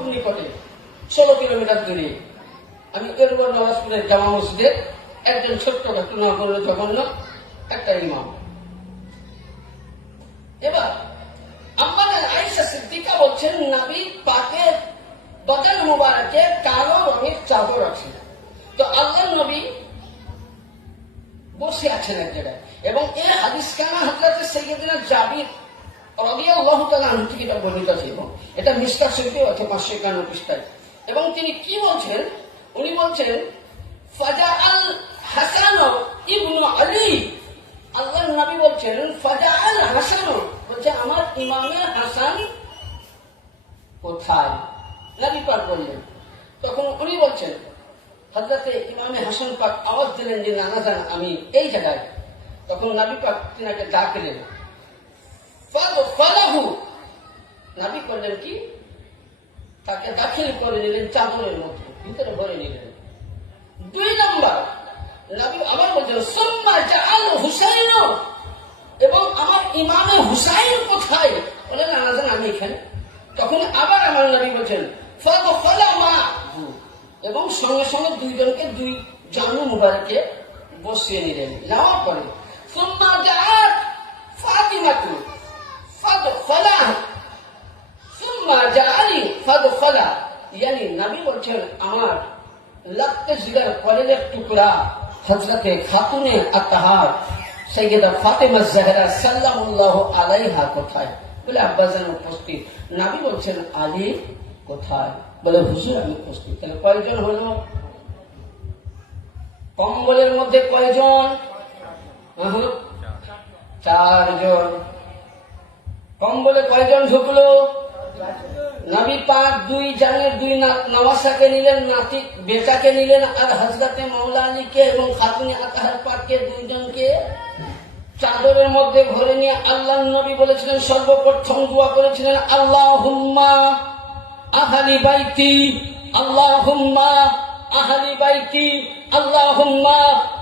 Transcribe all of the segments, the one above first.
খুব নিকটে, 16 কিলোমিটার দূরে। আমি এরপর নওয়াজপুরের জামা মসজিদের একজন ছোট্ট নগণ্য জঘন্য একটা ইমাম। এবার আমাদের আয়েশা সিদ্দিকা বলছেন, নবী পাকের বদন মুবারকে কালো রঙের চাদর আছে। তো আল্লাহর নবী বসে আছেন এক জায়গায়, এবং এই হাদিস কানা হযরত সাইয়্যিদনা জাবির রাদিয়াল্লাহু তাআলা আনহু থেকে এটা বর্ণিত আছে, এবং এটা মিশকাত শরীফে আছে 551 পৃষ্ঠায়। এবং তিনি কি বলছেন? উনি বলছেন, ফাজাআল হাসান ইবনু আলী, আল্লাহর নবী বলছেন ফাজাআল হাসান, বলছে আমার ইমামে হাসান কোথায়? নবী পাক বললেন। তখন উনি বলছেন, হযরতে ইমামে হাসান পাক আওয়াজ দিলেন যে নানা যান আমি এই জায়গায়। তখন নবী পাক তিনাকে ডাকলেন, ফাদফালাহু, নবী করলেন কি, তাকে দাখিল করে নিলেন চাদরের মধ্যে, ভিতরে ভরে নিলেন। 2 নম্বর নবী আবার বলছেন, সুম্মা জাআল হুসাইন, এবং আমার ইমামে হুসাইন কোথায়? বলেন নানা যান আমি এখানে। তখন আবার আমার নবী বলছেন, ফাদফালা মাহু, এবং সঙ্গে সঙ্গে দুইজনকে 2 জানু মুবারকে বসিয়ে নিলেন। নেওয়ার পরে সুম্মা জাআত ফাতিমাতু ফাদফালা, সুম্মা জাআলি ফাদফালা, ইয়ানি নবী বলছেন আমার লাখতে জিগার কলেজের টুকরা হযরতে খাতুনে আতহার সাইয়্যিদা ফাতেমা জাহরা সাল্লাল্লাহু আলাইহা কোথায়? বলে আব্বাজান উপস্থিত। নবী বলছেন আলী কোথায়? বলে হুজুর আমি উপস্থিত। তাহলে কয়জন হলো? কম্বলের মধ্যে কয়জন? 4 জন। কম্বলে কয়জন ঢুকলো? নবী পাক 2 জানের 2 নওয়াসাকে নিলেন, নাতি বেটাকে নিলেন, আর হযরতে মাওলা আলীকে এবং খাতুনে আতহার পাককে 2 জনকে চাদরের মধ্যে ভরে নিয়ে আল্লাহর নবী বলেছিলেন, সর্বপ্রথম দোয়া করেছিলেন, আল্লাহুম্মা আহলি বাইতি, আল্লাহুম্মা আহলি বাইতি, আল্লাহুম্মা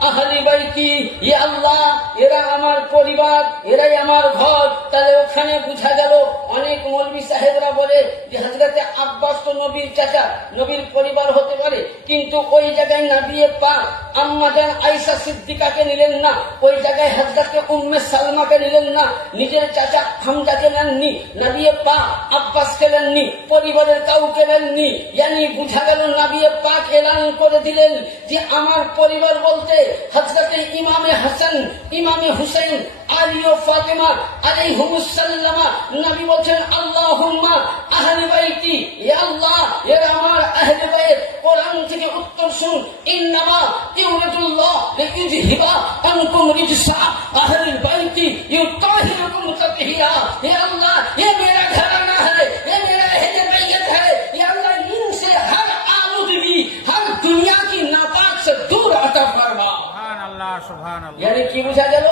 আহলি বাইতি, ইয়া আল্লাহ এরা আমার পরিবার, এরাই আমার ঘর। তাহলে ওখানে বুঝা গেল, অনেক মৌলভী সাহেবরা বলে যে হযরতে আব্বাস তো নবীর চাচা, নবীর পরিবার হতে পারে, কিন্তু ওই জায়গায় নবী পাক আম্মা জান আয়েশা সিদ্দিকাকে নিলেন না, ওই জায়গায় হযরতে উম্মে সালমাকে নিলেন না, নিজের চাচা হামজাকে নেননি, নবী পাক আব্বাসকে নেননি, পরিবারের কাউকে নেননি। ইয়ানি বুঝা গেল নবী পাক এলান করে দিলেন যে আমার পরিবার বলতে হযরতে ইমামে হাসান, ইমামে হুসাইন, আলী ও ফাতেমা আলাইহিমুস সালাম। নবী বলেন আল্লাহুম্মা আহলি বাইতি, ইয়া আল্লাহ এরা আমার আহলে বাইত। কোরআন থেকে উত্তর শুন, ইন্নামা ইউরিদুল্লাহ লিইউযহিবা আনকুম রিজসা আহলি বাইতি ইউতাহিরুকুম তাতহিরা। হে আল্লাহ ये मेरा घराना है, ये मेरा अहले बैत है, ये अल्लाह इनसे हर आलूदगी, हर दुनिया की नापाक से दूर अता फरमा। सुभान अल्लाह, सुभान अल्लाह। यानी কি বোঝা গেল?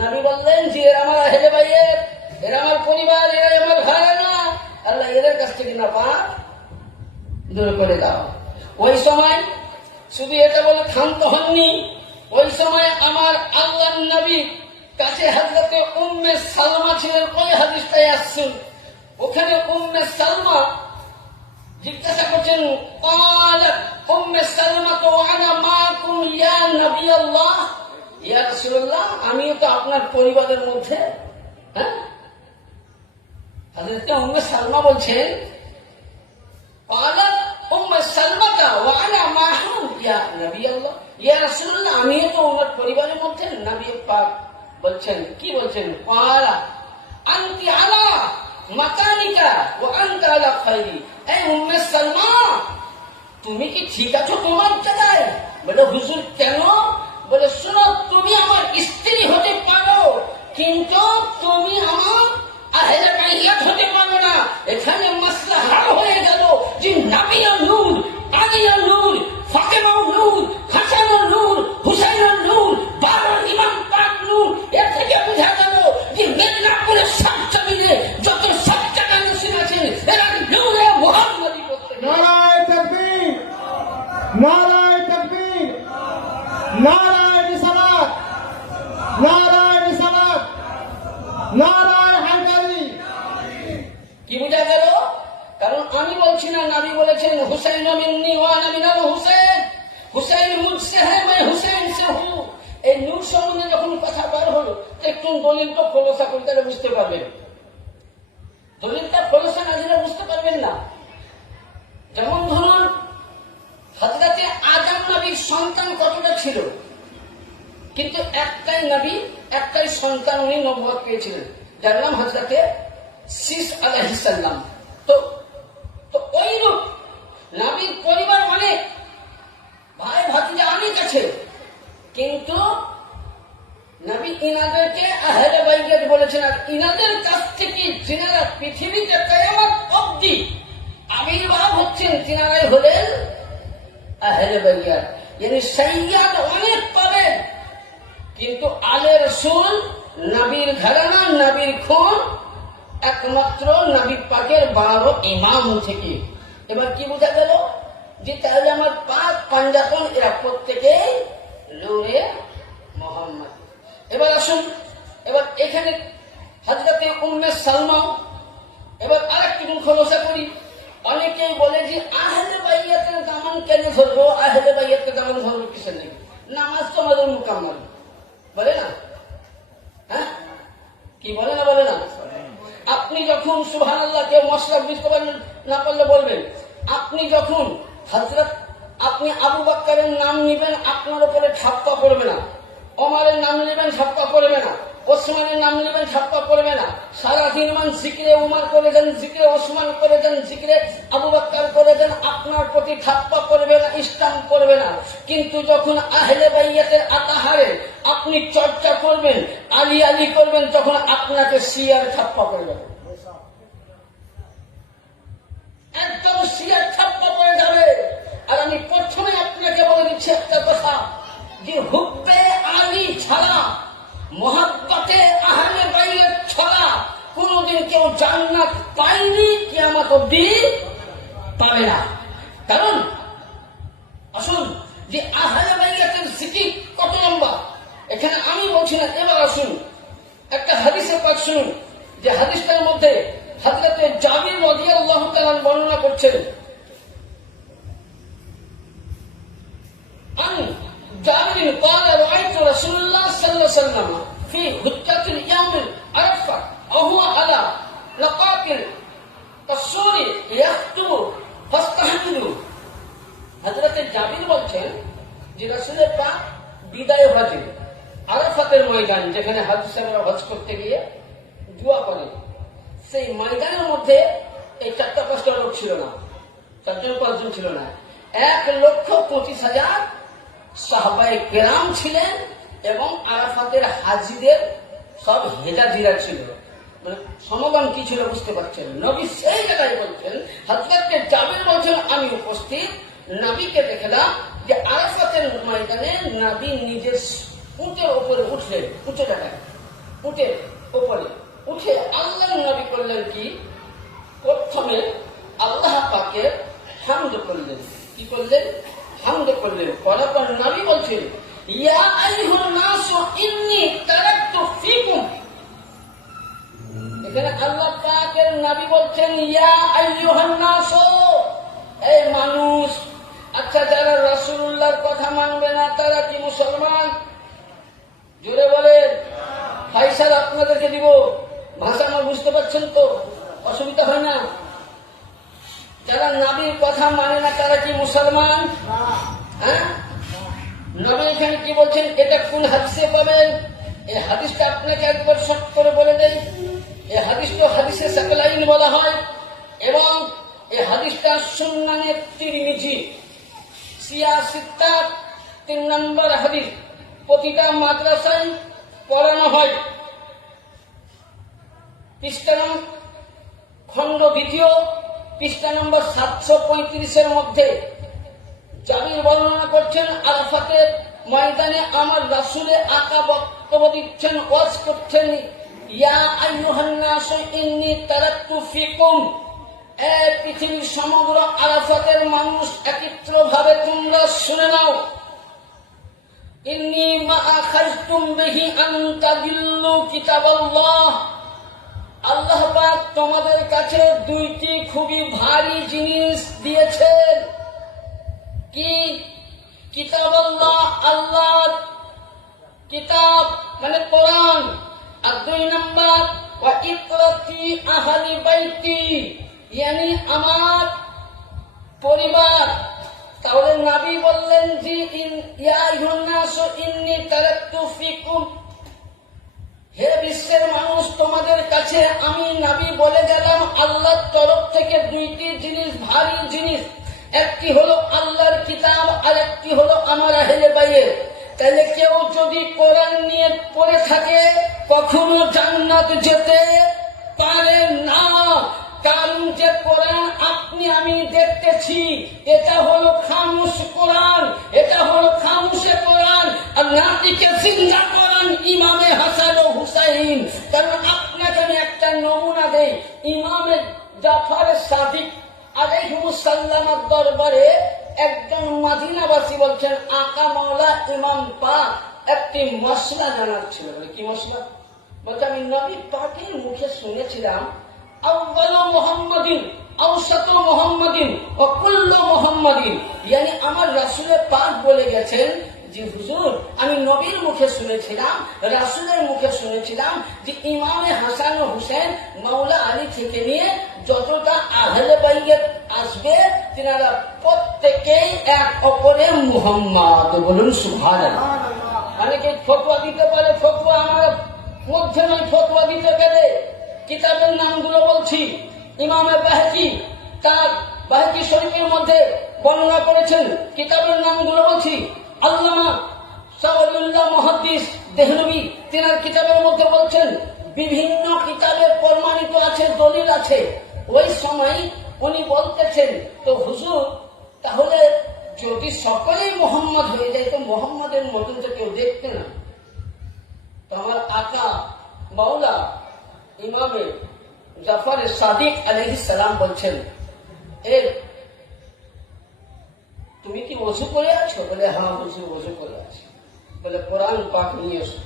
নবী বললেন যে এরা আমার আহলে বাইত, এরা আমার পরিবার, এরা আমার ঘরানা, আল্লাহ এদের কাছ থেকে নাপাক দূর করে দাও। ওই সময় শুধু এটা বলে ক্ষান্ত হননি, ওই সময় আমার আল্লাহর নবী কাছে হযরতে উম্মে সালমা ছিলেন। ওই হাদিসটাই আসছেন, ওখানে উম্মে সালমা জিজ্ঞাসা করছেন, ক্বালাত উম্মে সালমা তো আনা মাকুম ইয়া নবী আল্লাহ, ইয়া রাসূলুল্লাহ আমিও তো আপনার পরিবারের মধ্যে। হ্যাঁ, হযরতে উম্মে সালমা বলছেন, ক্বালাত উম্মে সালমাতা ওয়া আনা মাহুম ইয়া নবী আল্লাহ, ইয়া রাসূলুল্লাহ আমিও তো আমার পরিবারের মধ্যে। নবী পাক বলছেন, কি বলছেন? ক্বালা আনতি আলা মাকানিকা ওয়া আনতা আলা খাইরি। এই উম্মে সালমা তুমি কি ঠিক আছো তোমার জায়গায়? বলে হুজুর কেন? বলে শোনো, তুমি আমার স্ত্রী হতে পারো, কিন্তু তুমি আমার আহলে বাইত হতে পারো না। এখানে মাসলা হাল হয়ে গেল যে নবী নূর, আলী নূর, ফাতেমা নূর, হাসান নূর, হুসাইন নূর, 12 ইমাম পাক নূর। এর থেকে বোঝা গেল যে মেদিনীপুরের সব জমিনে যত সচ্চাকা মুসলিম আছেন এরা নূরে মুহাম্মদী করতে। নারায়ে তাকবীর, নারায়ে তাকবীর, নারায়ে রিসালাত, নারায়ে রিসালাত, নারায়ে হায়দারি। কি বোঝা গেল? কারণ আমি বলছি না, নবী বলেছেন হুসাইন মিন্নি ওয়া আনা মিনাল হুসাইন, হুসাইন মুঝসে হ্যায় मैं হুসাইন সে হু। এই নূর সম্বন্ধে যখন কথা বার হলো, একটু দলিলটা খোলসা করতে বুঝতে পারবেন। দলিলটা খোলসা না দিলে বুঝতে পারবেন না। যেমন ধরুন হযরতে আদম নবীর সন্তান কতটা ছিল, কিন্তু একটাই নবী, একটাই সন্তান উনি নবুয়ত পেয়েছিলেন, যার নাম হযরতে শীস আলাইহিস সালাম। তো ওইরূপ নবীর পরিবার অনেক, ভাই ভাতিজা অনেক আছে, কিন্তু নবী ইনাদেরকে আহলে বাইত বলেছেন। আর ইনাদের কাছ থেকে যিনারা পৃথিবীতে কিয়ামত অবধি আবির্ভাব হচ্ছেন, তিনারাই হলেন আহলে বাইত। yani সাইয়্যাদ অনেক পাবেন, কিন্তু আলে রাসূল নবীর ঘরানা, নবীর খুন, একমাত্র নবী পাকের 12 ইমাম থেকে। এবার কি বোঝা গেল যে তাহলে আমার পাক পাঞ্জাতন এরা প্রত্যেকেই নূরে মুহাম্মদ। এবার আসুন, এবার এখানে হযরতে উম্মে সালমা। এবার আরেকটু খোলসা করি। অনেকেই বলে যে আহলে বাইতের দামান কেন ধরবো, আহলে বাইতের দামান ধরবো কিসের নাকি? নামাজ তো আমাদের মুকাম্মাল, বলে না? হ্যাঁ, কি বলে না, বলে না? আপনি যখন সুবহানাল্লাহ, কেউ মশলা বুঝতে পারবেন না পারলে বলবেন। আপনি যখন আপনি আবু বকরের নাম নিবেন, আপনার উপরে ছাপ্পা পড়বে না। ওমরের নাম নেবেন, ছাপ্পা পড়বে না। ওসমানের নাম নেবেন, ছাপ্পা পড়বে না। সারাদিন মান জিকিরে উমর করে দেন, জিকিরে ওসমান করে দেন, জিকিরে আবু বকর করে দেন, আপনার প্রতি ছাপ্পা পড়বে না, স্টাম্প পড়বে না। কিন্তু যখন আহলে বাইতের আতাহারে আপনি চর্চা করবেন, আলী আলী করবেন, তখন আপনাকে শিয়ার ছাপ্পা পড়বে, একদম শিয়ার ছাপ্পা পড়ে যাবে। আর আমি প্রথমে আপনাকে বলে দিচ্ছি একটা কথা, যে হুব্বে আলী ছাড়া, মোহাব্বতে আহলে বাইত ছাড়া কোনদিন কেউ জান্নাত পায়নি, কিয়ামত অবধি পাবে না। কারণ আসুন, যে আহলে বাইতের জিকির কত লম্বা, এখানে আমি বলছি না। এবার আসুন একটা হাদিসের পাঠ শুনুন, যে হাদিসটার মধ্যে হযরতে জাবির রাদিয়াল্লাহু তাআলা বর্ণনা করছেন। عن جابر قال رأيت رسول الله صلى الله عليه وسلم في هجة اليوم عرفة وهو على لقاط الطور يخطب فاستحملوا। হযরতে জাবির বলছেন যে রাসূলের পাক বিদায় হজে আরাফাতের ময়দান, যেখানে হাজিরা হজ করতে গিয়ে দোয়া করে, সেই ময়দানের মধ্যে এই 4-5টা লোক ছিল না, 4-5জন ছিল না, 1,25,000 সাহাবায়ে কেরাম ছিলেন, এবং আরাফাতের হাজিদের সব হেজাজিরা ছিল। মানে সমাগম কি ছিল বুঝতে পারছেন? নবী সেই জায়গায় বলছেন, হযরতে জাবির বলছেন আমি উপস্থিত, নবীকে দেখলাম যে আরাফাতের ময়দানে নবী নিজের উটের উপরে উঠলেন, উঠে জায়গায়, উটের উপরে উঠে আল্লাহ নবী করলেন কি? প্রথমে আল্লাহ পাকের হামদ করলেন। কি করলেন? হামদ করলেন। করার পর নবী বলছেন, ইয়া আইয়ুহান নাস ইন্নী তারাকতু ফীকুম। এখানে আল্লাহ পাকের নবী বলছেন ইয়া আইয়ুহান নাস, এই মানুষ। আচ্ছা, যারা রাসূলুল্লাহর কথা মানবে না তারা কি মুসলমান? জোরে বলেন। ফাইসাল আপনাদেরকে দিব, ভাষা আমার বুঝতে পারছেন তো? অসুবিধা হয় না? যারা নবীর কথা মানে না তারা কি মুসলমান? হ্যাঁ, নবী এখানে কি বলছেন, এটা কোন হাদিসে পাবেন? এই হাদিসটা আপনাকে একবার শর্ট করে বলে দেই। এই হাদিসটা হাদিসে সাকলাইন বলা হয়, এবং এই হাদিসটা সুন্নানে তিরমিজি সিয়াসিত্তা 3 নম্বর হাদিস, প্রতিটা মাদ্রাসায় পড়ানো হয়। পৃষ্ঠা খণ্ড 2 পৃষ্ঠা নম্বর 735 মধ্যে জাবির বর্ণনা করছেন, আরাফাতের ময়দানে আমার রাসূলে আকা বক্তব্য দিচ্ছেন, ওয়াজ করছেন, ইয়া আইয়ুহান নাস ইন্নী তারাকতু ফীকুম। এই পৃথিবীর সমগ্র আরাফাতের মানুষ একত্রভাবে তোমরা শুনে নাও, ইন্নী মা আখাযতুম বিহি আন তাদিল্লু কিতাবাল্লাহ। আল্লাহ পাক তোমাদের কাছে দুইটি খুবই ভারী জিনিস দিয়েছেন। কি? কিতাব আল্লাহ, আল্লাহর কিতাব মানে কোরআন, আর 2 নম্বর ওয়া ইতরাতি আহলি বাইতি, ইয়ানি আমার পরিবার। তাহলে নবী বললেন যে ইয়া আইয়ুহান নাসু ইন্নী তারাকতু ফিকুম, হে বিশ্বের মানুষ, তোমাদের কাছে আমি নবী বলে গেলাম আল্লাহর তরফ থেকে দুইটি জিনিস, ভারী জিনিস। একটি হলো আল্লাহর কিতাব, আর একটি হলো আমার আহলে বাইত। তাহলে কেউ যদি কোরআন নিয়ে পড়ে থাকে কখনো জান্নাত যেতে পারে না। কারণ যে কোরআন আপনি আমি দেখতেছি এটা হলো খামুশ কোরআন, এটা হলো খামুশে কোরআন, আর নাতিকে জিন্দা কোরআন ইমামে হাসান ও হুসাইন। কারণ আপনাকে আমি একটা নমুনা দেই, ইমামে জাফর সাদিক আলাইহিস সালামের দরবারে একজন মদিনাবাসী বলছেন, আকা মাওলা ইমাম পাক একটি মশলা জানার ছিল। বলে কি মশলা? বলছে আমি নবী পাকের মুখে শুনেছিলাম আউয়ালু মুহাম্মাদিন আওসাতু মুহাম্মাদিন ওয়া কুল্লু মুহাম্মাদিন, ইয়ানি আমার রাসূলের পাক বলে গেছেন যে হুজুর আমি নবীর মুখে শুনেছিলাম, রাসূলের মুখে শুনেছিলাম যে ইমামে হাসান ও হুসেন মাওলা আলী থেকে নিয়ে যতটা আহলে বাইত আসবে তিনারা প্রত্যেকেই এক অপরের মুহাম্মদ। বলুন সুবহানাল্লাহ। অনেকে ফতোয়া দিতে পারে, ফতোয়া আমার মধ্যে নয়, ফতোয়া দিতে গেলে কিতাবের নামগুলো বলছি। ইমামে বাহকি তার বাহকি শরীফের মধ্যে বর্ণনা করেছেন, কিতাবের নামগুলো বলছি। আল্লামা সাওয়ালিউল্লাহ মুহাদ্দিস দেহলভী তিনার কিতাবের মধ্যে বলছেন, বিভিন্ন কিতাবে প্রমাণিত আছে, দলিল আছে। ওই সময় উনি বলতেছেন, তো হুজুর তাহলে যদি সকলেই মোহাম্মদ হয়ে যায় তো মোহাম্মদের মতন তো কেউ দেখতে না। তো আমার আকা মাওলা ইমামে জাফর সাদিক আলাইহিস সালাম বলছেন, এ তুমি কি ওযু করে আছো? বলে হ্যাঁ হুজুর ওযু করে আছি। বলে কোরআন পাক নিয়ে এসো।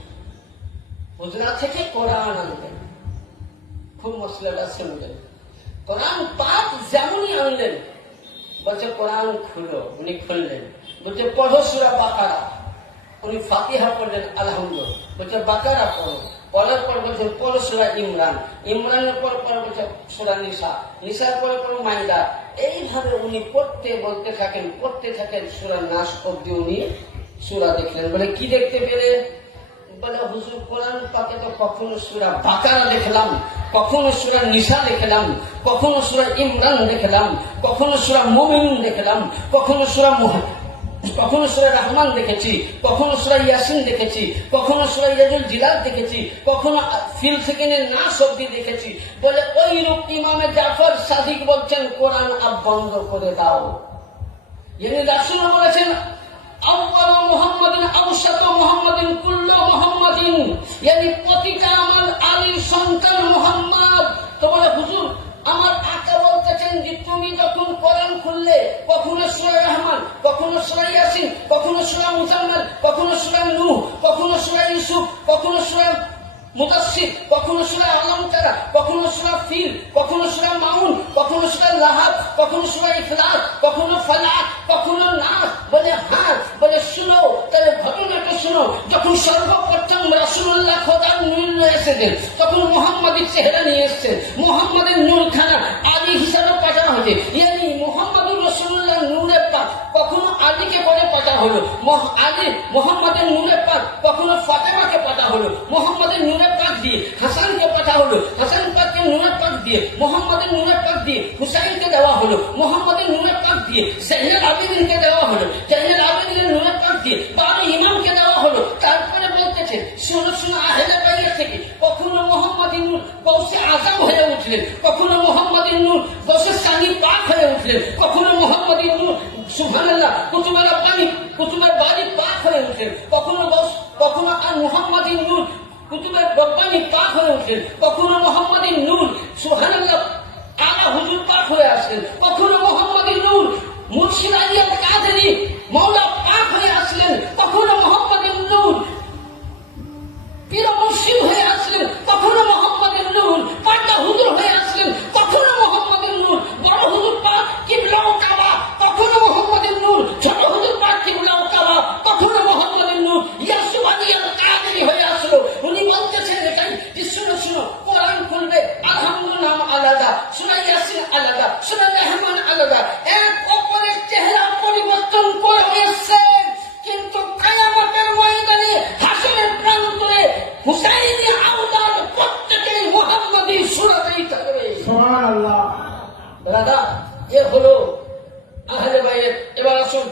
হুজরা থেকে কোরআন আনলেন, খুব মসলাটা শুনলেন। কোরআন পাক যেমনই আনলেন, বলছে কোরআন খুলো। উনি খুললেন, বলছে পড়ো সূরা বাকারা। উনি ফাতিহা পড়লেন আলহামদুলিল্লাহ, বলছে বাকারা পড়ো। পড়ার পর বলছে পড়ো সূরা ইমরান, ইমরানের পর বলছে সূরা নিসা, নিসার পরে মাইদা। এইভাবে উনি পড়তে বলতে থাকেন, পড়তে থাকেন, সূরা নাস অব্দি উনি সূরা দেখলেন। বলে কি দেখতে পেলে? বলে হুজুর কোরআন পাকে তো কখনো সূরা বাকারা দেখলাম, কখনো সূরা নিসা দেখলাম, কখনো সূরা ইমরান দেখলাম, কখনো সূরা মুমিনুন দেখলাম, কখনো সূরা রহমান দেখেছি, কখনো সূরা ইয়াসিন দেখেছি, কখনো সূরা ইয়াজুল জিলাদ দেখেছি, কখনো ফিল সেকেন্ডের নাস অব্দি দেখেছি। বলে ওই রূপ ইমামে জাফর সাদিক বলছেন কোরআন আব বন্ধ করে দাও। ইয়ানি রাসূল বলেছেন আউয়ালু মুহাম্মাদিন আওসাতু মুহাম্মাদিন কুল্লু মুহাম্মাদিন, ইয়ানি প্রতিটা আমার আলীর সন্তান মুহাম্মদ। তো বলে হুজুর আমার আকা বলতেছেন যে তুমি যখন কোরআন খুললে কখনো সূরা রহমান, কখনো সূরা ইয়াসিন, কখনো সূরা মুজাম্মিল, কখনো সূরা নূহ, কখনো সূরা ইউসুফ, কখনো সূরা মুদাসসির, কখনো সূরা আলম তারা, কখনো সূরা ফিল, কখনো সূরা মাউন, কখনো সূরা লাহাব, কখনো সূরা ইখলাস, কখনো ফালাক, কখনো নাস। বলে হ্যাঁ। বলে শুনো, তাহলে ঘটনাটা শুনো। যখন সর্বপ্রথম রাসূলুল্লাহ খোদার নূর নিয়ে এসেছেন তখন মুহাম্মাদের চেহারা নিয়ে এসেছেন, মুহাম্মাদের নূরখানা আলী হিসাবে পাঠানো হয়েছে। ইয়ানি মুহাম্মাদুর রাসূলুল্লাহ নূরে পাক কখনো আলীকে পরে পাঠা হলো, আলী মুহাম্মাদের নূরে পাক কখনো ফাতেমাকে পাঠা হলো, মুহাম্মাদের নূরে পাক দিয়ে হাসানকে পাঠা হলো, হাসান পাককে নূরে পাক দিয়ে মুহাম্মাদের নূরে পাক দিয়ে হুসাইনকে দেওয়া হলো, মুহাম্মাদের নূরে পাক দিয়ে জাইনুল আবেদিনকে দেওয়া হলো, জাইনুল আবেদিনের নূরে পাক দিয়ে 12 ইমামকে দেওয়া হলো। তারপরে বলতেছে শোনো শোনো আহলে বাইত থেকে কখনো মুহাম্মাদের নূর গৌসে আজম হয়ে উঠলেন, কখনো মুহাম্মাদের নূর গৌসে সানি পাক হয়ে উঠলেন, কখনো মুহাম্মাদের নূর সুবহানাল্লাহ কুতুবের রব্বানি কুতুবের বাড়ি পাক হয়ে উঠলেন, কখনো আর মুহাম্মাদের নূর কুতুবের রব্বানি পাক হয়ে উঠলেন, কখনো মুহাম্মাদের নূর সুবহানাল্লাহ আলা হুজুর পাক হয়ে আসলেন, কখনো মুহাম্মাদের নূর মুর্শিদ আলী আল কাদেরী মাওলা পাক হয়ে আসলেন, কখনো মুহাম্মাদের নূর পীর মুর্শিদ হয়ে আসলেন, কখনো মুহাম্মাদের নূর পাক দাদা, এক অপরের চেহারা পরিবর্তন করে এসছে, কিন্তু কিয়ামতের ময়দানে হাসরের প্রান্তরে হুসাইনি আওলাদ প্রত্যেকেই মুহাম্মাদি সুরাতেই থাকবে। সুবহানাল্লাহ। দাদা, এ হলো আহলে বাইত। এবার আসুন,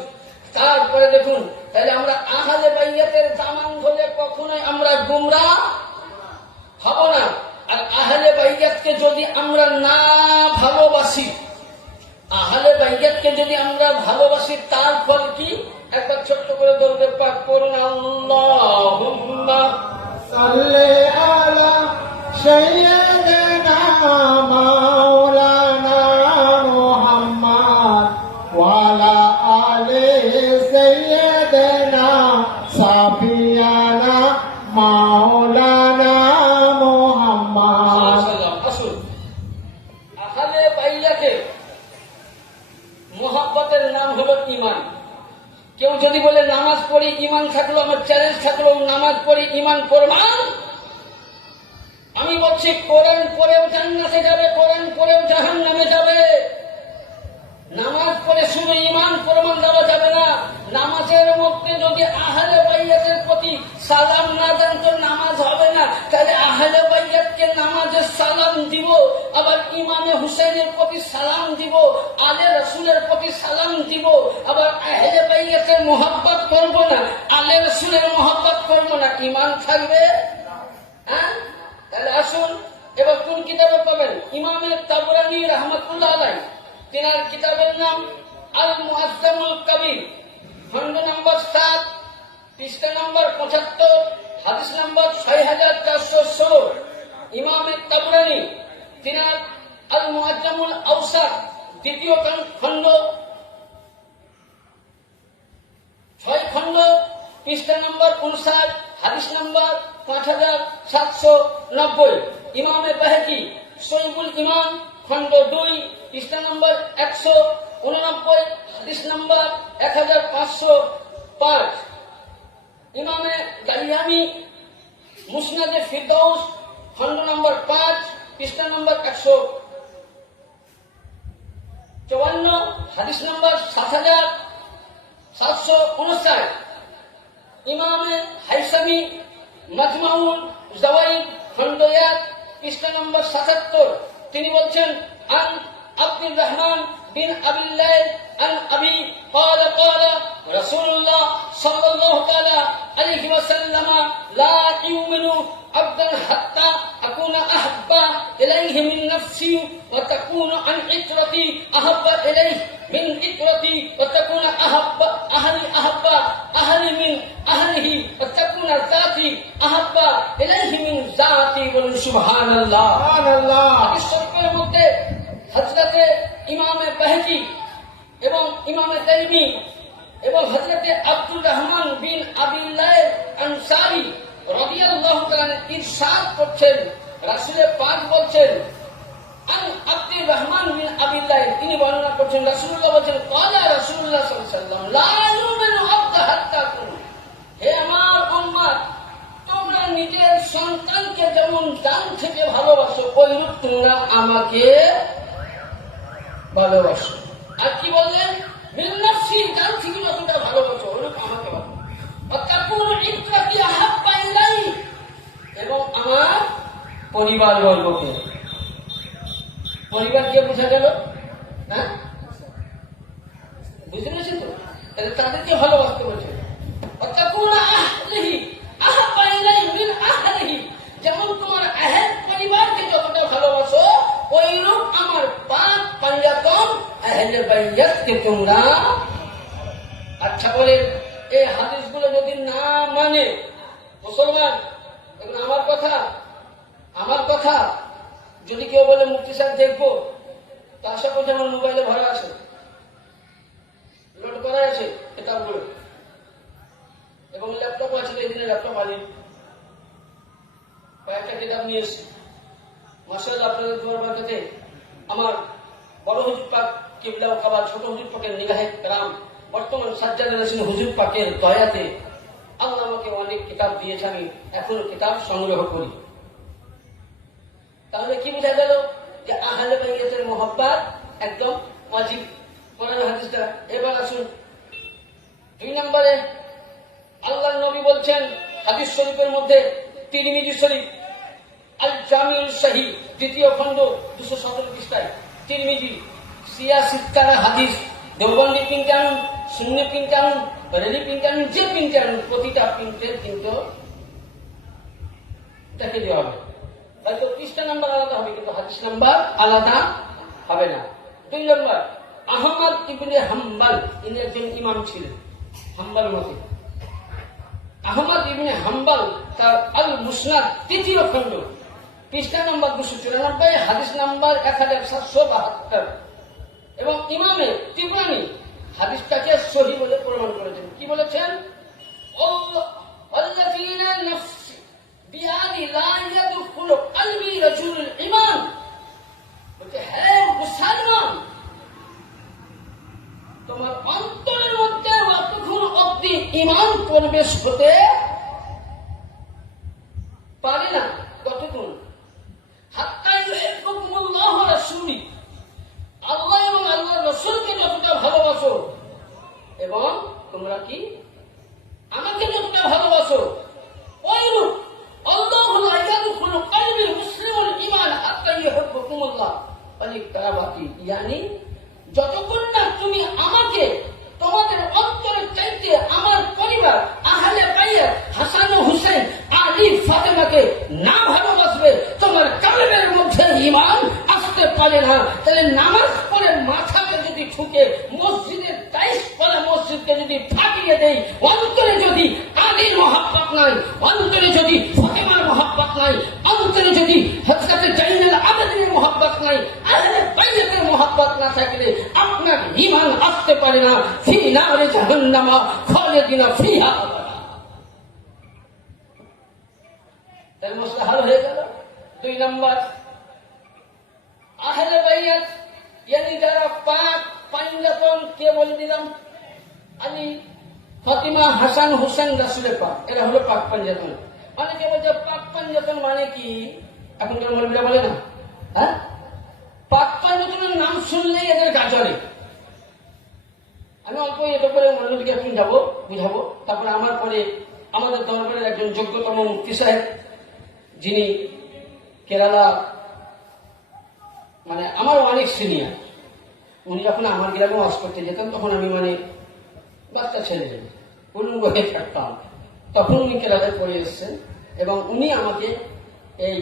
তারপরে দেখুন, তাহলে আমরা আহলে বাইতের দামান ধরে কখনোই আমরা গুমরাহ হব না। আর আহলে বাইতকে যদি আমরা না ভালোবাসি, আহলে বাইতকে যদি আমরা ভালোবাসি, তার ফল কি? একবার ছোট্ট করে দৌড়ে পাক করুন, আল্লাহুম্মা সাল্লি আলা সাইয়্যিদিনা মাওলানা মুহাম্মদ ওয়া আলা আলি সাইয়্যিদিনা সাফিয়ানা মাওলানা মুহাম্মদ। আসুন, আহলে বাইয়াতে মোহাব্বতের নাম হলো ঈমান। কেউ যদি বলে নামাজ পড়ি ঈমান থাকলো, আমার চ্যালেঞ্জ থাকলো, নামাজ পড়ি ঈমান প্রমাণ। আমি বলছি কোরআন পড়েও জান্নাতে যাবে, কোরআন পড়েও জাহান্নামে যাবে। নামাজ পড়ে শুধু ঈমান প্রমাণ দেওয়া যাবে না। নামাজের মধ্যে যদি আহলে বাইয়াতের প্রতি সালাম না দেন তো নামাজ হবে না। তাহলে আহলে বাইয়াতকে নামাজের সালাম দিব, আবার ইমামে হুসেনের প্রতি সালাম দিব, আলে রসুলের প্রতি সালাম দিব, আবার আহলে বাইয়াতের মোহাব্বত করব না, আলে রসুলের মোহাব্বত করব না, ঈমান থাকবে? হ্যাঁ, তাহলে আসুন, এবার কোন কিতাবে পাবেন? ইমামে তাবরানী রাহমাতুল্লাহ আলাইহি, তিনার কিতাবের নাম আল মুআজ্জামুল কবির, খণ্ড নম্বর 7, পৃষ্ঠা নম্বর 75, হাদিস নম্বর 6416। ইমামে তাবরানী তিনার আল মুআজ্জামুল আওসাত, দ্বিতীয় খণ্ড, 6 খণ্ড, পৃষ্ঠা নম্বর 59, হাদিস নম্বর 5790। ইমামে বাহকি সহিহুল ঈমান, খণ্ড 2, পৃষ্ঠা নম্বর 189, হাদিস নম্বর 1505। ইমামে গালিয়ামি মুসনাদে ফিরদৌস, খণ্ড নম্বর 5, পৃষ্ঠা নম্বর 154, হাদিস নম্বর 7759। ইমামে হাইসামি মাজমাউল জাওয়াইদ, খণ্ড 1, পৃষ্ঠা নম্বর 77। তিনি বলছেন, আন আব্দুর রহমান বিন আবিল লাইল আন আবি قال قال رسول الله صلى الله تعالى عليه وسلم لا يؤمن عبد حتى أكون أحب إليه من نفسي وتكون عن عترتي أحب إليه من عترتي وتكون أحب أهلي من أهله وتكون ذاتي أحب إليه من ذاتي। বলুন সুবহানাল্লাহ। সুবহানাল্লাহ। হাদিস শরীফের মধ্যে হযরতে ইমামে বাহকি এবং ইমামে তাইমি এবং হযরতে আব্দুর রহমান বিন আবিল লাইল আনসারী রাদিয়াল্লাহু তাআলা ইরশাদ করছেন, রাসূল পাক বলছেন, আন আব্দুর রহমান বিন আবিল লাইল, তিনি বর্ণনা করছেন, রাসূলুল্লাহ বলছেন, ক্বালা রাসূলুল্লাহ সাল্লাল্লাহু আলাইহি ওয়াসাল্লাম লা ইউমিনু আবদু হাত্তা কুন। হে আমার উম্মত, তোমরা নিজের সন্তানকে যেমন জান থেকে ভালোবাসো, ওইরূপ তোমরা আমাকে ভালোবাসো। আর কি বললেন? মিন নাফসি, জান থেকে যতটা ভালোবাসো ওইরূপ আমাকে ভালোবাসো। ওয়াতাকুনু ইত্রাতি আহাব্বা ইলাই, এবং আমার পরিবারবর্গকে। পরিবার কে বোঝা গেল? হ্যাঁ, বুঝতে পেরেছেন তো? তাহলে তাদেরকে ভালোবাসতে বলছে। ওয়াতাকুনু আহলিহি আহাব্বা ইলাই মিন আহলিহি, যেমন তোমার আহল পরিবারকে যতটা ভালোবাসো ওইরূপ আমার পাক পাঞ্জাতন আহলে বাইতকে তোমরা। আচ্ছা বলে, এই হাদিসগুলো যদি না মানে মুসলমান, এখন আমার কথা যদি কেউ বলে মুফতি সাহেব দেখবো, তা আশা করছি আমার মোবাইলে ভরা আছে, লোড করা আছে কিতাবগুলো, এবং ল্যাপটপ আছে, এই দিনে ল্যাপটপ আনি, কয়েকটা কিতাব নিয়ে এসছি। মাশাআল্লাহ, আপনাদের দোয়ার বরকতে আমার বড় হুজুর পাক কিবলা ও কাবা, ছোট হুজুর পাকের নিগাহে کرام, বর্তমান সাজ্জাদ হোসেন হুজুর পাকের দয়াতে আল্লাহ আমাকে অনেক কিতাব দিয়েছে, আমি এখনো কিতাব সংগ্রহ করি। তাহলে কি বোঝা গেল? যে আহলে বাইতের মোহাব্বত একদম ওয়াজিব। হাদিসটা। এবার আসুন 2 নম্বরে, আল্লাহর নবী বলছেন হাদিস শরীফের মধ্যে, তিরমিজি শরীফ আল জামিউল সহিহ 2য় খণ্ড 217 পৃষ্ঠায়, তিরমিজি সিয়া সিত্তারা হাদিস, দেওবন্দি প্রিন্টে আনুন, শূন্য প্রিন্টে আনুন, রেলি প্রিন্টে আনুন, যে প্রিন্টে আনুন, প্রতিটা প্রিন্টের কিন্তু দেখে দেওয়া হবে। হয়তো পৃষ্ঠা নাম্বার আলাদা হবে কিন্তু হাদিস নাম্বার আলাদা হবে না। 2 নম্বর, আহমদ ইবনে হাম্বল, ইনি একজন ইমাম ছিলেন হাম্বল মতে। আহমদ ইবনে হাম্বল তার আল মুসনাদ 3য় খণ্ড পৃষ্ঠা নাম্বার 294, হাদিস নাম্বার 1772, এবং ইমামে তিবরানি হাদিসটাকে সহিহ বলে প্রমাণ করেছেন। কি বলেছেন? আল্লাযীনা নাফসি বিয়াদি লা ইয়াদখুলু কলবি রাজুলুল ঈমান, বলতে হে মুসলমান, তোমার অন্তরের মধ্যে অতক্ষণ অব্দি ঈমান প্রবেশ হতে পারে না। কতক্ষণ? হাত্তা ইউহিব্বুকুমুল্লাহ ওয়া রাসূলুহু, আল্লাহ এবং আল্লাহর রাসূলকে যতটা ভালোবাসো এবং তোমরা কি আমাকে যতটা ভালোবাসো, ওইরূপ আল্লাহু লা ইয়াদখুলু কলবি মুসলিমুল ঈমান হাত্তা ইউহিব্বুকুমুল্লাহ ওয়া লিকারাবাতি, ইয়ানি যতক্ষণ না তুমি আমাকে তোমাদের অন্তরের চাইতে আমার পরিবার আহলে বাইত হাসান ও হুসেন আলী ফাতেমাকে না ভালোবাসবে, তোমার কলবের মধ্যে ঈমান আসতে পারে না। তাহলে নামাজ পড়ে মাথাকে যদি ঠুকে মসজিদের টাইলস পড়া মসজিদকে যদি ফাটিয়ে দেই, অন্তরে যদি আলীর মহব্বত নাই, অন্তরে যদি ফাতেমার মহব্বত নাই, অন্তরে যদি হযরত জাইনুল আবেদিনের মহব্বত নাই, আহলে বাইতের মহব্বত না থাকলে আপনার ঈমান আসতে পারে না। ফি নারে জাহান্নামা খালিদিনা ফিহা। তাই মশলা হাল হয়ে গেল। 2 নম্বর, আহলে বাইত ইয়ানি যারা পাক পাঞ্জাতন, কে বলে দিলাম? আলী, ফাতিমা, হাসান, হুসেন, রাসূলের পাক, এরা হলো পাক পাঞ্জাতন। অনেকে বলছে পাক পাঞ্জাতন মানে কি? এখনকার মৌলবীরা বলে না, হ্যাঁ, পাক পাঞ্জাতনের নাম শুনলেই এদের গা জ্বলে। আমি অল্প এটা করে মৌলবীকে একটু যাবো, বুঝাবো। তারপরে আমার পরে আমাদের দরবারের একজন যোগ্যতম মুফতি সাহেব, যিনি কেরালা, মানে আমার অনেক সিনিয়র, উনি যখন আমার গ্রামে ওয়াজ করতে যেতেন তখন আমি মানে বাচ্চা ছেলে উলঙ্গ হয়ে থাকতাম, তখন উনি কেরালায় পড়ে এসেছেন এবং উনি আমাকে এই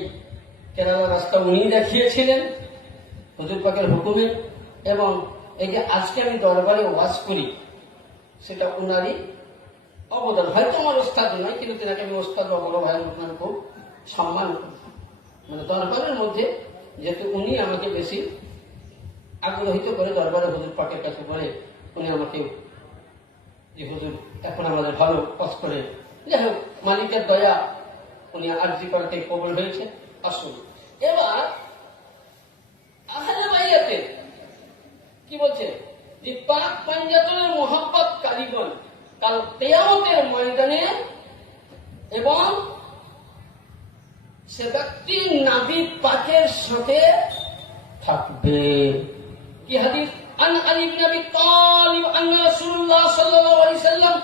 কেরালা রাস্তা উনি দেখিয়েছিলেন হুজুর পাকের হুকুমে, এবং এই যে আজকে আমি দরবারে ওয়াজ করি সেটা উনারই অবদান। হয়তো আমার ওস্তাদ নয়, কিন্তু তেনাকে আমি ওস্তাদ বা বড় ভাইয়ের মতন খুব সম্মান করি। মানে দরবারের মধ্যে যেহেতু উনি আমাকে বেশি আগ্রহিত করে দরবারে হুজুর পাকের কাছে বলে, উনি আমাকে যে হুজুর এখন আমাদের ভালো কাজ করে, যাই হোক মালিকের দয়া, উনি আরজি করাতে কবুল হয়েছে। আসুন এবার আহলে বাইতের কি বলছে, যে পাক পাঞ্জাতনের মোহাব্বত কালীগণ কাল কিয়ামতের ময়দানে এবং সে ব্যক্তি নবী পাকের সাথে থাকবে। কি হাদিস? আন আলী ইবনে আবি তালিব আন্না রাসূলুল্লাহ সাল্লাল্লাহু আলাইহি ওয়াসাল্লাম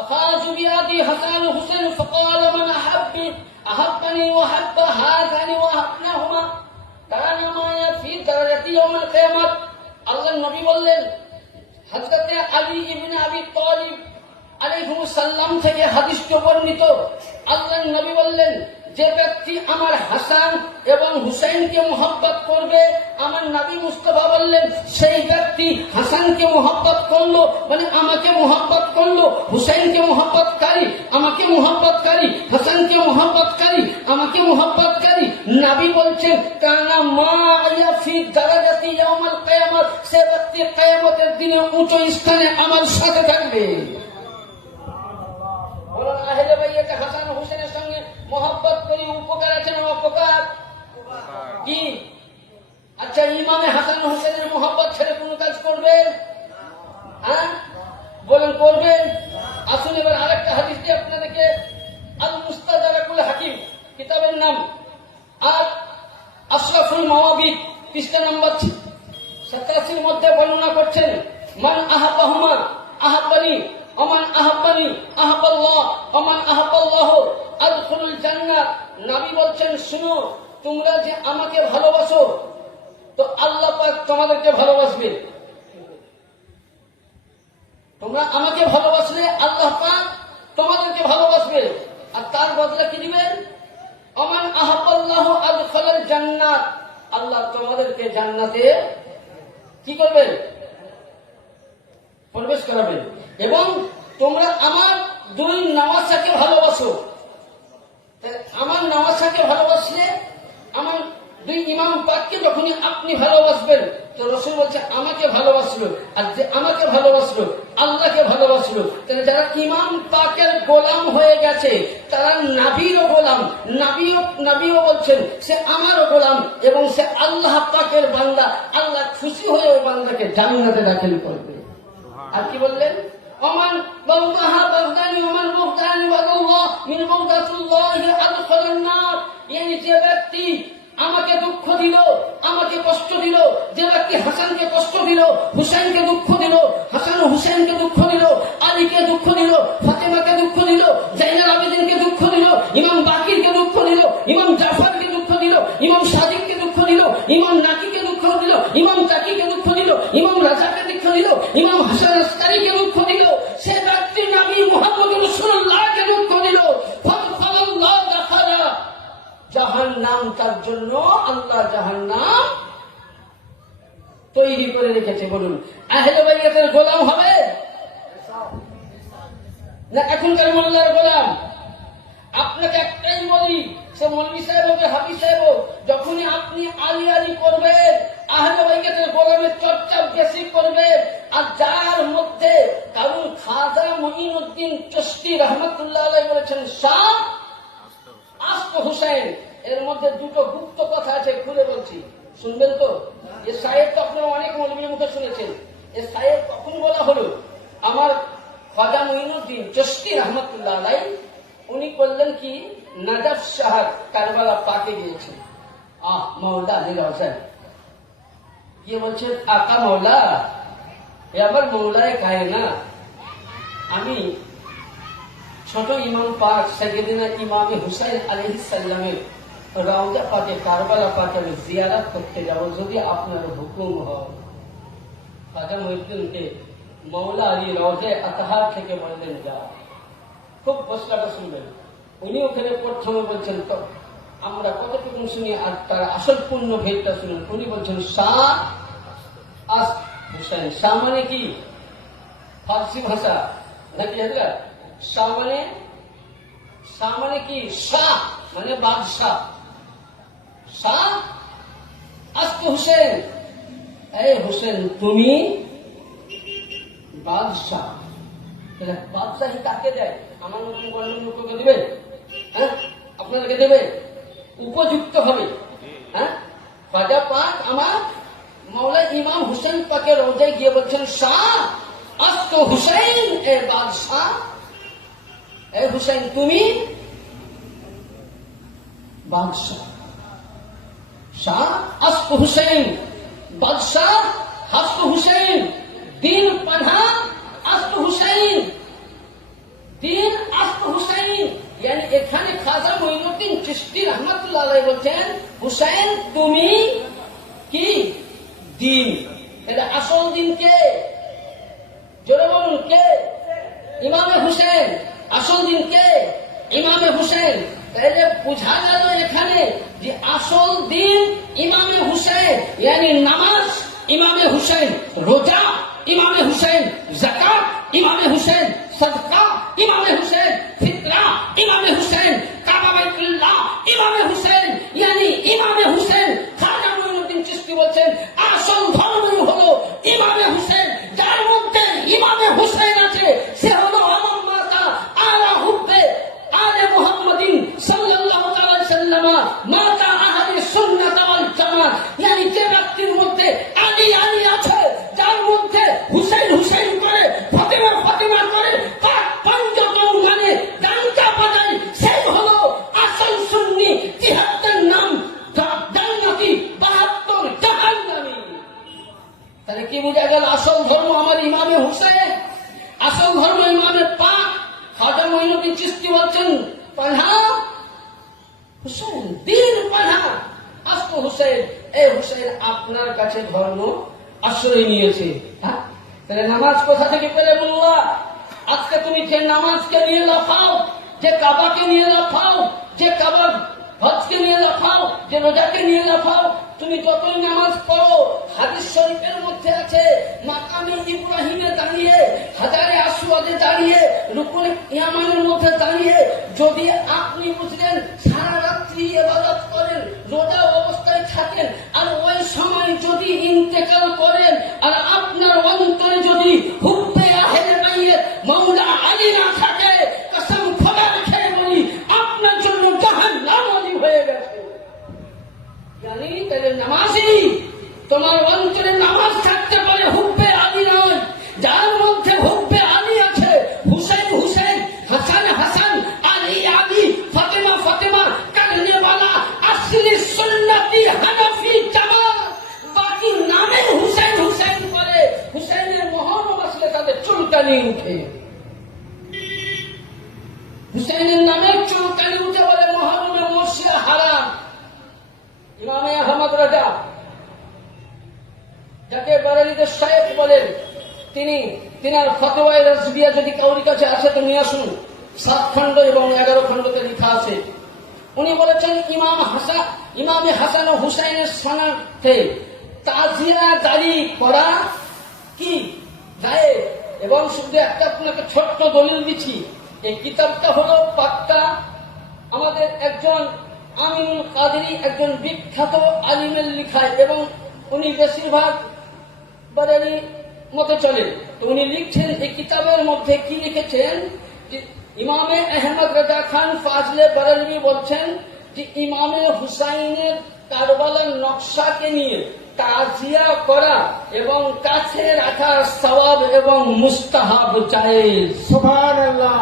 আখাযু বিয়াদি হাসান ও হুসেন ফাকালা মান আহাব্বানি ওয়া হাব্বা হাযানি ওয়া হাবনাহুমা কানা মায়া ফি দারাজাতি ইয়াউমিল কিয়ামাত। আল্লাহর নবী বললেন, হযরত আলী ইবনে আবি তালিব আলাইহিস সালাম থেকে হাদিসটি বর্ণিত। আল্লাহর নবী বললেন, যে ব্যক্তি আমার হাসান এবং হুসাইনকে মোহাব্বত করবে, আমার নবী মুস্তাফা বললেন সেই ব্যক্তি হাসানকে মোহাব্বত করলো মানে আমাকে মোহাব্বত করলো, হুসাইনকে মোহাব্বতকারী আমাকে মোহাব্বতকারী, হাসানকে মোহাব্বতকারী আমাকে মোহাব্বতকারী। নবী বলছেন কানা মায়া ফি দারাজাতি ইয়াউমাল কিয়ামাত, সে ব্যক্তি কিয়ামতের দিনে উঁচু স্থানে আমার সাথে থাকবে। বলুন আহলে বাইত হাসান হুসেনের সঙ্গে মোহাব্বত করি, উপকার আছে না অপকার? কি? আচ্ছা, ইমামে হাসান হুসেনের মোহাব্বত ছেড়ে কোন কাজ করবেন? হ্যাঁ বলেন, করবেন? আসুন এবার আরেকটা হাদিস দিয়ে আপনাদেরকে, আল মুস্তাদরাকুল হাকিম কিতাবের নাম, আর আশরাফুল মাওয়াবিদ পৃষ্ঠা নম্বর 87 মধ্যে বর্ণনা করছেন মান আহাব্বাহুমা আহাব্বানি ওমান আহাব্বানি আহাব্বাল্লাহ ওমান আহাব্বাল্লাহ আদখুলুল জান্নাহ। নবী বলছেন, শুনো, তোমরা যে আমাকে ভালোবাসো তো আল্লাহ পাক তোমাদেরকে ভালোবাসবে। তোমরা আমাকে ভালোবাসলে আল্লাহ পাক তোমাদেরকে ভালোবাসবে, আর তার বদলে কি দিবেন? ওমান আহাব্বাল্লাহু আদখালাল জান্নাত, আল্লাহ তোমাদেরকে জান্নাতে কি করবেন? প্রবেশ করাবেন। এবং তোমরা আমার দুই নওয়াসাকে ভালোবাসো। আমার নওয়াসাকে ভালোবাসলে, আমার দুই ইমাম পাককে যখনই আপনি ভালোবাসবেন, তো রসুল বলছে আমাকে ভালোবাসলো, আর যে আমাকে ভালোবাসলো আল্লাহকে ভালোবাসলো। তাহলে যারা ইমাম পাকের গোলাম হয়ে গেছে তারা নবীরও গোলাম। নবীও বলছেন সে আমারও গোলাম এবং সে আল্লাহ পাকের বান্দা। আল্লাহ খুশি হয়ে ওই বান্দাকে জান্নাতে দাখিল করবে। আর কি বললেন? ওমান বাউদাহা বাগদানি ওমান বুগদানি ওয়াল্লাহ মিন বুগদাতুল্লাহি আদখালান নার। এই যে ব্যক্তি আমাকে দুঃখ দিল, আমাকে কষ্ট দিল, যে ব্যক্তি হাসানকে কষ্ট দিল, হুসাইনকে দুঃখ দিল, হাসান হুসাইনকে দুঃখ দিল, আলীকে দুঃখ দিল, ফাতেমাকে দুঃখ দিল, জাইনুল আবেদিনকে দুঃখ দিল, ইমাম বাকিরকে দুঃখ দিল, ইমাম জাফরকে দুঃখ দিল, ইমাম সাদিককে দুঃখ দিল, ইমাম নাকিকে দুঃখ দিল, ইমাম তাকিকে দুঃখ দিল, ইমাম রাজাকে দুঃখ দিল, ইমাম হাসান আসকারীকে দুঃখ দিল, সে ব্যক্তি নবী মুহাম্মদ রাসূলুল্লাহকে দুঃখ দিল। ফাদাল্লাহ দাখালা জাহান্নাম। তার জন্য আল্লাহ জাহান্নাম তৈরি করে রেখেছে। বলুন, আহলে বাইতের গোলাম হবে না এখনকার মোল্লার গোলাম? আপনাকে একটাই বলি, সে মৌলভী সাহেব হোক, হাফিজ সাহেব হোক, যখনই আপনি আলী আলী করবেন, আহলে বাইতের গোলামের চর্চা বেশি করবেন। আর যার মধ্যে কারণ খাজা মঈনুদ্দিন চিশতি রহমাতুল্লাহ আলাইহি বলেছেন শাহ আস্ত হুসাইন, এর মধ্যে দুটো গুপ্ত কথা আছে, খুলে বলছি, শুনবেন তো? এ সাহেব তো আপনারা অনেক মৌলভীর মুখে শুনেছেন। এ সাহেব কখন বলা হলো? আমার খাজা মঈনুদ্দিন চিশতি রহমাতুল্লাহ আলাইহি উনি করলেন কি, নাজাফ শহর কারবালা পাকে গিয়েছেন। মৌলা আলী রওশন গিয়ে বলছে, আকা মৌলা, এ আমার মৌলায় কায়না, আমি ছোট ইমাম পাক সাইয়েদিনা ইমাম হুসাইন আলাইহিস সালামের রওজা পাকে কারবালা পাকে আমি জিয়ারত করতে যাব, যদি আপনার হুকুম হয়। খাজা মঈনুদ্দিনকে মৌলা আলী রওজা আতহার থেকে বললেন, যা। খুব প্রশ্নটা শুনবেন। উনি ওখানে প্রথমে বলছেন, তো আমরা কতটুকু শুনি, আর তার আসল পূর্ণ ভেদটা শুনুন। উনি বলছেন শাহ আস হুসাইন। শাহ মানে কি? ফার্সি ভাষা নাকি? শাহ মানে কি? শাহ মানে বাদশাহ। শাহ আস্ত হুসেন, এই হুসেন তুমি বাদশাহ। বাদশাহী কাকে দেয়? আমার মতন গণ্য লোককে দেবে? হ্যাঁ, আপনাদেরকে দেবে উপযুক্ত হবে। হ্যাঁ, খাজা পাক আমার মৌলা ইমাম হুসেন পাকের রওজায় গিয়ে বলছেন, শাহ আস্ত হুসেন এ বাদশাহ, এ হুসেন তুমি বাদশাহ। শাহ আস্ত হুসেন, বাদশাহ হাস্ত হুসেন, দিন পানহা আস্ত হুসেন, দিন আস্ত হুসেন। यानी এখানে খাজা মঈনুদ্দিন চিশতি রহমাতুল্লাহ আলাইহি বলছেন, হুসেন তুমি কি দিন। এটা আসল দিন কে? জোরে বলুন, কে? ইমামে হুসেন। আসল দিন কে? ইমামে হুসেন। তাহলে বুঝা গেল এখানে যে আসল দিন ইমামে হুসেন, यानी নামাজ ইমামে হুসেন, রোজা ইমামে হুসেন, যাকাত ইমামে হুসেন, সদকা ইমামে হুসেন, ফিতরা ইমামে হুসেন, কাবা বাইতুল্লাহ ইমামে হুসেন। यानी ইমামে হুসেন। খাজা মঈনুদ্দিন চিশতি বলছেন আসল ধর্মই হলো ইমামে হুসেন। যার মধ্যে ইমামে হুসেন আছে সে হলো আমার মাতা আলা হুব্বে আলে মুহাম্মাদিন সাল্লাল্লাহু আলাইহি সাল্লাম, মাতা আহলে সুন্নাত ওয়াল জামাত। यानी যে ব্যক্তির মধ্যে আলী আলী আছে, যার মধ্যে হুসেন হুসেন করে, ফাতেমা ফাতেমা করে, পাক পঞ্চতন মানে তাহলে কি বোঝা গেল? আসল ধর্ম আমার ইমামে হুসাইন, আসল ধর্ম ইমামে পাক। খাজা মঈনুদ্দিন চিশতি বলছেন পানহা হুসাইন, দিন পানহা আস্ত হুসাইন। এই হুসাইন আপনার কাছে ধর্ম আশ্রয় নিয়েছে। হ্যাঁ, তাহলে নামাজ কোথা থেকে পেলে বললা? আজকে তুমি যে নামাজকে নিয়ে লাফাও, যে কাবাকে নিয়ে লাফাও, যে কাবার হজকে নিয়ে লাফাও, যে রোজাকে নিয়ে লাফাও, তুমি যতই নামাজ পড়ো, হাদিস শরীফের মধ্যে আছে মাকামে ইব্রাহিমে দাঁড়িয়ে, হাজারে আসওয়াদে দাঁড়িয়ে, রুকুনে ইয়ামানের মধ্যে দাঁড়িয়ে যদি আপনি বুঝলেন সারা রাত্রি ইবাদত করেন, রোজা অবস্থায় থাকেন, আর ওই সময় যদি ইন্তেকাল করেন, আর আপনার অন্তরে যদি হুব্বে আহলে বাইত মাওলা আলী না থাকে, কসম খোদার খেয়ে বলি আপনার জন্য জাহান্নাম ওয়াজিব হয়ে গেছে। জানি তাহলে নামাজি, তোমার অন্তরে নামাজ থাকতে পারে, হুব্বে আলী নয়। যার মধ্যে হুব্বে আলী আছে, হুসেন হুসেন, হাসান হাসান, আলী আলী, ফাতেমা ফাতেমা, করনে वाला আসলি সুন্নতি হানাফি জামাত, বাকি নামে হুসেন হুসেন করে, হুসেনের মহরম আসলে তাদের চুলকানি উঠে, হুসেনের নামে চুলকানি উঠে বলে মহরমে মর্শিয়া হারাম। ইমামে আহমদ রাজা, যাকে বারেলিদের শায়েখ বলেন, তিনার ফতোয়ায়ে রাজবিয়া যদি কাউরি কাছে আসে তো নিয়ে আসুন। 7 খণ্ড এবং 11 খণ্ডতে লেখা আছে। উনি বলেছেন ইমামে হাসান ও হুসাইনের সনাতে তাজিয়া জারি করা কি জায়েজ। এবং শুধু একটা আপনাকে ছোট্ট দলিল দিচ্ছি, এই কিতাবটা হলো পাক্কা আমাদের একজন আমিনুল কাদেরী, একজন বিখ্যাত আলিমের লিখায়, এবং উনি বেশিরভাগ বারেলি মতে চলেন। তো উনি লিখছেন এই কিতাবের মধ্যে কি লিখেছেন, যে ইমামে আহমদ রাজা খান ফাজলে বারেলভি বলছেন যে ইমামে হুসাইনের কারবালার নকশাকে নিয়ে তাজিয়া করা এবং কাছে রাখা সওয়াব এবং মুস্তাহাব জায়েজ। সুবহানাল্লাহ।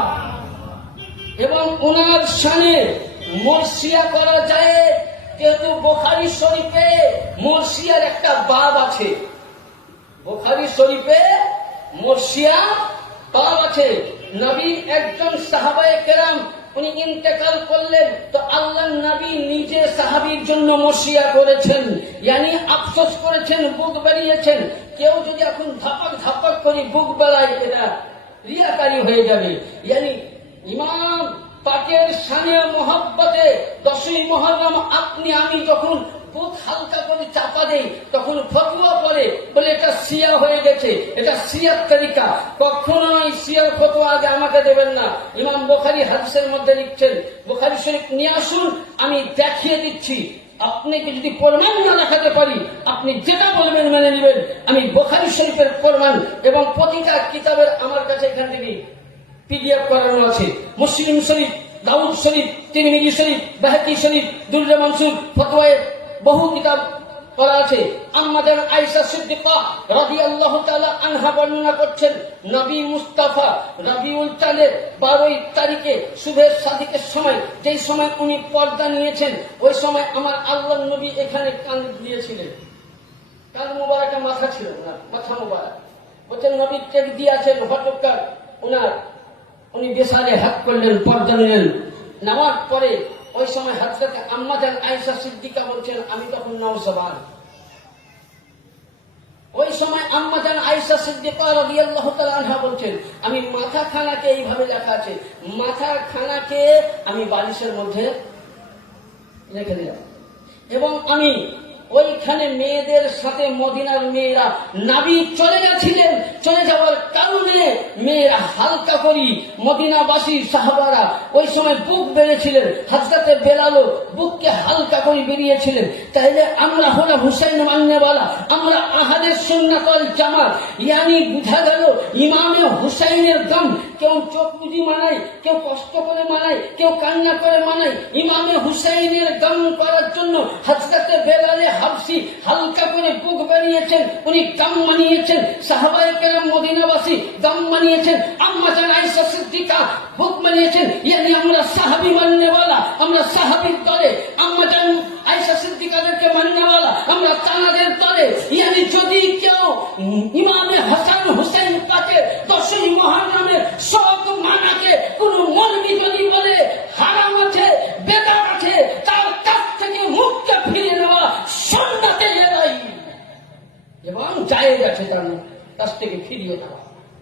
এবং উনার শানে মর্সিয়া করা যায়, যেহেতু বুখারী শরীফে মর্সিয়ার একটা বাব আছে। বুখারী শরীফে মর্সিয়া বাব আছে। নবী একজন সাহাবায়ে কেরাম উনি ইন্তেকাল করলেন, তো আল্লাহর নবী নিজে সাহাবীর জন্য মর্সিয়া করেছেন, ইয়ানি আফসোস করেছেন, বুক বেরিয়েছেন। কেউ যদি এখন ধাপাক ধাপাক করে বুক বেলায়, এটা রিয়াকারী হয়ে যাবে। ইয়ানি ইমাম পাকের শানে মহব্বতে 10ই মুহররম আপনি আমি যখন বুক হালকা করে চাপা দেই, তখন ফতোয়া পড়ে বলে এটা শিয়া হয়ে গেছে, এটা শিয়ার তরিকা। কখনোই শিয়ার ফতোয়া আগে আমাকে দেবেন না। ইমাম বুখারী হাদিসের মধ্যে লিখছেন, বুখারী শরীফ নিয়ে আসুন, আমি দেখিয়ে দিচ্ছি। আপনাকে যদি প্রমাণ না দেখাতে পারি, আপনি যেটা বলবেন মেনে নেবেন। আমি বুখারী শরীফের প্রমাণ এবং প্রতিটা কিতাবের আমার কাছে এখান থেকে পিডিএফ করানো আছে। মুসলিম শরীফ, দাউদ শরীফ, তিরমিজি শরীফ, বাহকি শরীফ, দুররে মানসুর, ফতোয়ায়ে বহু কিতাব করা আছে। আম্মাদের আয়েশা সিদ্দিকা রাদিয়াল্লাহু তাআলা আনহা বর্ণনা করছেন, নবী মুস্তাফা রবিউল চাঁদের 12 তারিখে শুভের সাদিকের সময়, যেই সময় উনি পর্দা নিয়েছেন, ওই সময় আমার আল্লাহর নবী এখানে কান দিয়েছিলেন। কান মোবারকে মাথা ছিল না, মাথা মোবারক। বলছেন নবী টেক দিয়েছেন হটকার উনি বেসারে হাত করলেন, পর্দা নিলেন। নামাজ পরে ওই সময় হযরত আম্মা জান আয়েশা সিদ্দিকা বলছেন, আমি তখন নওজওয়ান। ওই সময় আম্মা জান আয়েশা সিদ্দিকা রাদিয়াল্লাহু তাআলা আনহা বলছেন, আমি মাথা খানাকে এইভাবে লেখা আছে, মাথা খানাকে আমি বালিশের মধ্যে রেখে দিলাম, এবং আমি ওইখানে মেয়েদের সাথে মদিনার মেয়েরা, নবী চলে গেছিলেন, চলে যাওয়ার কারণে মেয়েরা হালকা করি, মদিনাবাসী সাহাবারা ওই সময় বুক বেড়েছিলেন, হযরতে বেলালও বুককে হালকা করে বেরিয়েছিলেন। তাইলে আমরা হলাম হুসাইন মান্নেওয়ালা, আমরা আহলে সুন্নাত ওয়াল জামাত। ইয়ানি বুঝা গেল ইমামে হুসাইনের দম কেউ চোখ বুঝি মানায়, কেউ কষ্ট করে মানায়, কেউ কান্না করে মানায়। ইমামে হুসাইনের দম করার জন্য হযরতে বেলালে হাবশি হালকা করে বুক বানিয়েছেন, উনি দম মানিয়েছেন। সাহাবায়ে কেরাম মদিনাবাসী দম মানিয়েছেন, আম্মা জান আয়েশা সিদ্দিকা বুক মানিয়েছেন। ইয়ানি আমরা সাহাবী মাননেওয়ালা, আমরা সাহাবীর দলে। আম্মা জান আয়েশা সিদ্দিকাদেরকে মান্যওয়ালা আমরা তানাদের দলে। ইয়ানি যদি কেউ ইমামে হাসান হুসেন পাকে 10ই মুহররমের শোক মানাকে কোন মৌলবি যদি বলে হারাম আছে, বেদাত আছে, তার কাছ থেকে মুখকে ফিরিয়ে নেওয়া সুন্নাতে এলাই এবং জায়েজ আছে তার কাছ থেকে ফিরিয়ে দেওয়া।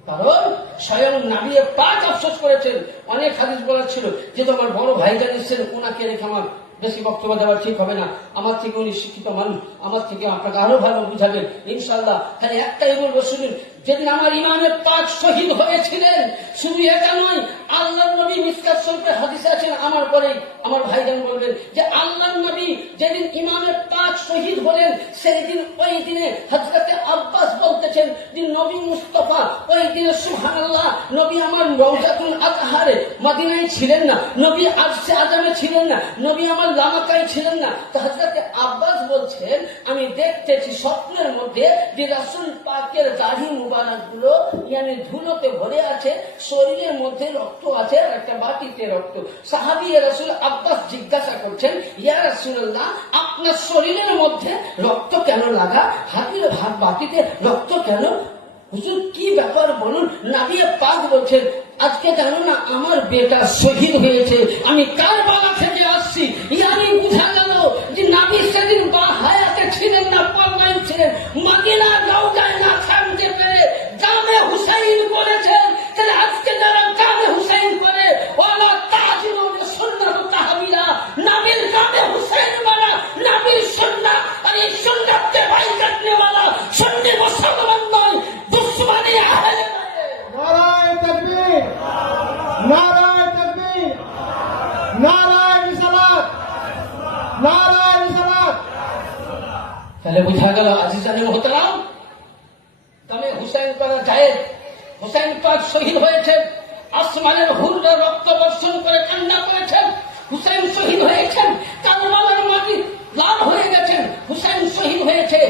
কারণ স্বয়ং নবী পাক আফসোস করেছেন। অনেক হাদিস বলার ছিল, যেহেতু আমার বড় ভাইজান এসেছেন, ওনাকে রেখে আমার বেশি বক্তব্য দেওয়া ঠিক হবে না। আমার থেকে উনি শিক্ষিত মানুষ, আমার থেকে আপনাকে আরো ভালো বুঝাবেন ইনশাআল্লাহ। খালি একটাই বলবো, শুনুন, যেদিন আমার ইমামে পাক শহীদ হয়েছিলেন, শুধু এটা নয়, আল্লাহর নবী মিসকাত শরীফে হাদিসে আছেন, আমার পরেই আমার ভাইজান বলবেন যে আল্লাহর নবী যেদিন ইমামে পাক শহীদ হলেন, সেই দিন ওই দিনে হযরতে আব্বাস বলতেছেন যে নবী মুস্তাফা ওই দিনে সুবহানাল্লাহ, নবী আমার রওজাতুল আতহারে মদিনায় ছিলেন না, নবী আরশে আজমে ছিলেন না, নবী আমার লামাকায় ছিলেন না। তো হযরতে আব্বাস বলছেন, আমি দেখতেছি স্বপ্নের মধ্যে যে রাসূল পাকের দাড়ি মুবারক গুলো ইয়ানি ধুলোতে ভরে আছে, শরীরের মধ্যে রক্ত আছে আর একটা বাটিতে রক্ত। সাহাবী রাসূল আব্বাস জিজ্ঞাসা করছেন, ইয়া রাসূলুল্লাহ, আপনার শরীরের মধ্যে রক্ত কেন লাগা, হাতের ভাত বাটিতে রক্ত কেন? হুজুর কি ব্যাপার বলুন। নবী পাক বলছেন, আজকে জানো না আমার বেটা শহীদ হয়েছে, আমি কারবালা থেকে আসছি। ইয়ানি বুঝা গেল যে নবী সেদিন বা হায়াতে ছিলেন না, পাল্লায় ছিলেন, মদিনা রওজায় না থামতে পেরে জামে হুসাইন করেছেন। তাহলে আজকে যারা জামে হুসাইন করে, ওয়ালা তাজিলুন সুন্নাত তাহবিরা, নবীর জামে হুসাইন মারা নবীর সুন্নাত, আর এই সুন্নাতকে বাইকাট নেওয়ালা সুন্নি মুসলমান নয়, দুশমনি আহলে নারায়ে তাকবীর, নারায়ে তাকবীর, নারায়ে রিসালাত, নারায়ে রিসালাত। তাহলে বুঝা গেল আজিজানে মোহতারাম, দামে হুসাইন করা জায়েজ। হুসাইন পাক শহীদ হয়েছেন, আসমানের হুররা রক্ত বর্ষণ করে কান্না করেছেন। হুসাইন শহীদ হয়েছেন, কারবালার মাটি লাল হয়ে গেছেন। হুসাইন শহীদ হয়েছে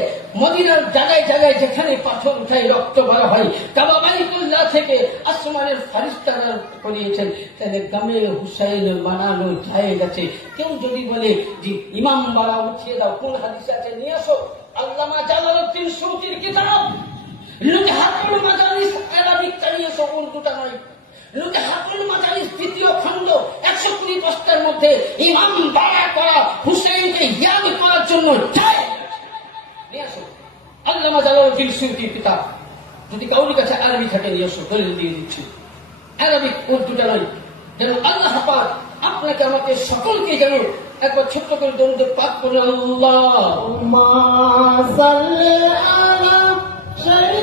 মদিনার জায়গায় জায়গায় যেখানে পাথর উঠায় রক্ত ভরা হয়, কাবা বাইতুল্লাহ থেকে আসমানের ফারিস্তারা করিয়েছেন। তাহলে দামে হুসাইন বানানো জায়েজ আছে। কেউ যদি বলে যে ইমাম বাড়া উঠিয়ে দাও, কোন হাদিসে আছে নিয়ে আসো, আল্লামা জালালউদ্দিন সুয়ুতির কিতাব লুতহাতুল মাজালিস আরাবিকটা নিয়ে এসো, উর্দুটা নয়। লুতহাতুল মাজালিস 2য় খণ্ড 120 পৃষ্ঠার মধ্যে ইমাম বাড়া করা, হুসাইনকে ইয়াদ করার জন্য জায়েজ নিয়ে আসো। আল্লামা জালালউদ্দিন সুয়ুতির কিতাব, যদি কাউরি কাছে আরবি থাকে নিয়ে আসো, দলিল দিয়ে দিচ্ছি। আরবিক উর্দুটা নয়। যেন আল্লাহ পাক আপনাকে আমাকে সকলকে যেন একবার ছোট্ট করে দরুদ পাক করে আল্লাহ اللهم صل على سيدنا